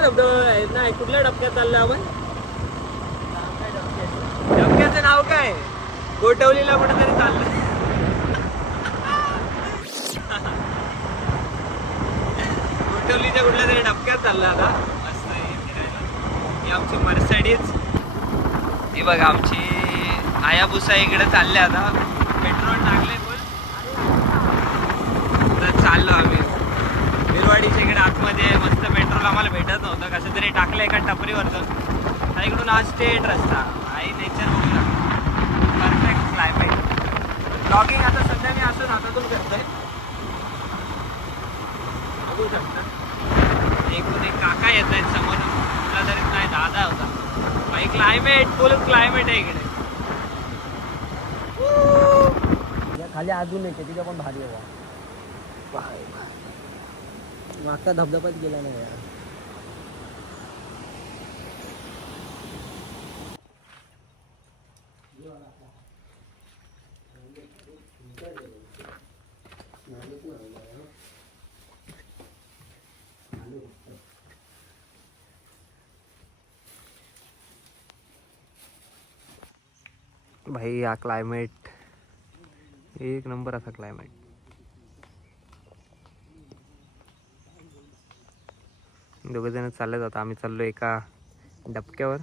कुठल्या धबधबा नाही कुठल्या डबक्यात चाललं आपण? डबक्याचं नाव काय? गोटवलीला कुठेतरी चाललं. गोटवलीच्या कुठल्या तरी डबक्यात चाललं आता. मस्त आहे फिरायला. ही आमची मर्सिडीज. ही बघा आमची हायाबुसा इकडे चालले आता. पेट्रोल टाकले फुल. तर चाललो आम्ही बिरवाडीच्या इकडे आतमध्ये. मस्त पेट्रोल आम्हाला भेटत नव्हतं. कसं तरी टाकलं एका टपरीवरचं. इकडून आज स्ट्रेट रस्ता. आई नेचर बघू लागला. Perfect climate. ब्लॉगिंग आता सध्या मी असं हातातून करतोय. बघू शकता एकूण एक काका येत आहेत समोरून. कुठला तरी नाही दादा होता. भाई क्लायमेट फुल क्लायमेट आहे इकडे. खाली अजून एक तिथे पण भारी आहे. मागचा धबधबाच गेला नाही यार. भाई हा क्लायमेट एक नंबर असा क्लायमेट. दोघे जण चालत होता. आम्ही चाललो एका डबक्यावर.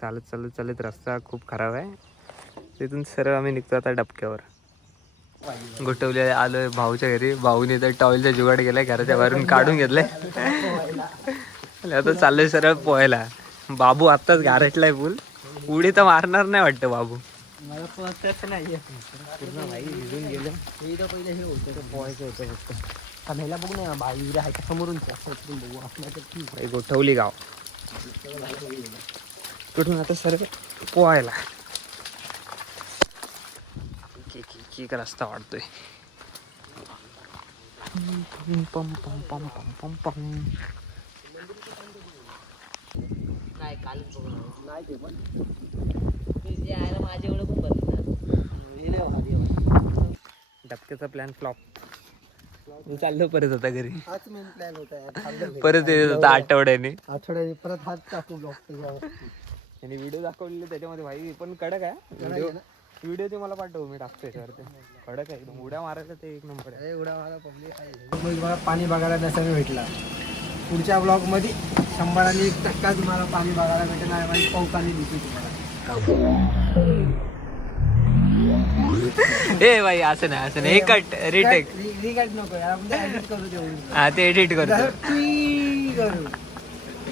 चालत चालत चालत रस्ता खूप खराब आहे. तिथून सरळ आम्ही निघतो आता डबक्यावर. गोठवले आलोय भाऊच्या घरी. भाऊने तर टॉवेलचा जुगाड केलाय. घराच्या बाहेरून काढून घेतलाय. आता चाललोय सरळ पोहायला. बाबू आत्ताच गारटलाय फुल. उडी तर मारणार नाही वाटतं बाबू. मला पोहतच नाही पूर्ण भाई भिजून गेलं. हे तर पहिले हे होतं तर पोहायचं होतं फक्त. खायला बघू ना भाई उद्या आहे का समोरून बघू आपल्या तर ठीक आहे. गोठवली गाव कुठून आता सर्व पोहायला. एक रस्ता वाटतोय. पम पम पम पम पम पम. नाही कालच बघणार नाही ते पण जे आहे ना माझ्या एवढं पण डबक्याचा प्लॅन फ्लॉप. मी चाललो परत होता घरी. हाच मेन प्लॅन होता. परत येत होता आठवड्याने. परत हात टाकू ब्लॉग. आणि व्हिडिओ दाखवलेले त्याच्यामध्ये भाई पण कडक आहे. व्हिडिओ ते मला पाठव मी टाकतो याच्यावरती. कडक आहे एकदम. उड्या मारायला ते एक नंबर आहे. उड्या मारा पब्लिक आहे. मला पाणी बघायला नसायला भेटला. पुढच्या ब्लॉग मध्ये 100% तुम्हाला पाणी बघायला भेटणार. माझी पावसाने दिसली तुम्हाला. ए भाई असं नाही असं नाही. कट रिटेक रिकट नको यार. आपण एडिट करू देऊ. हा ते एडिट करतो. करू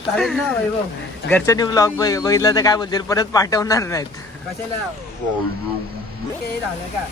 चालेल ना भाई भाऊ. घरच्यांनी ब्लॉग बघितला तर काय बोलतील परत पाठवणार नाहीत. कशाला हे झालं का